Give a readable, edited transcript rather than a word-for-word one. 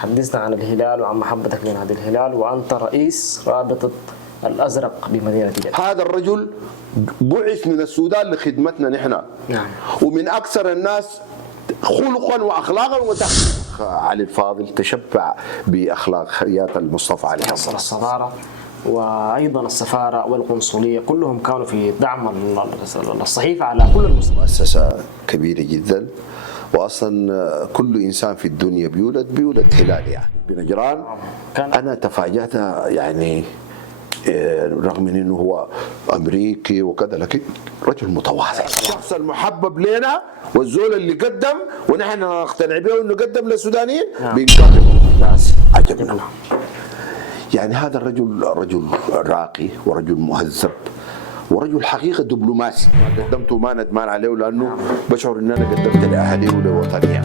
حدثنا عن الهلال وعن محبتك لنادي الهلال، وأنت رئيس رابطة الأزرق بمدينة جدة. هذا الرجل بعث من السودان لخدمتنا نحن. نعم. ومن أكثر الناس خلقا وأخلاقا علي الفاضل تشبع بأخلاقيات المصطفى عليه حصل الصدارة وأيضا السفارة والقنصلية كلهم كانوا في دعم الصحيفة على كل المستوى. مؤسسة كبيرة جدا، وأصلا كل إنسان في الدنيا بيولد هلال يعني بنجران. أنا تفاجأت يعني رغم من انه هو امريكي وكذا، لكن رجل متواضع، الشخص المحبب لنا والزول اللي قدم ونحن نقتنع به انه قدم للسودانيين بينقذ الناس عجبنا. يعني هذا الرجل رجل راقي ورجل مهذب ورجل حقيقه دبلوماسي. ما قدمته ما ندمان عليه، لانه بشعر ان انا قدمت لاهلي ولوطني.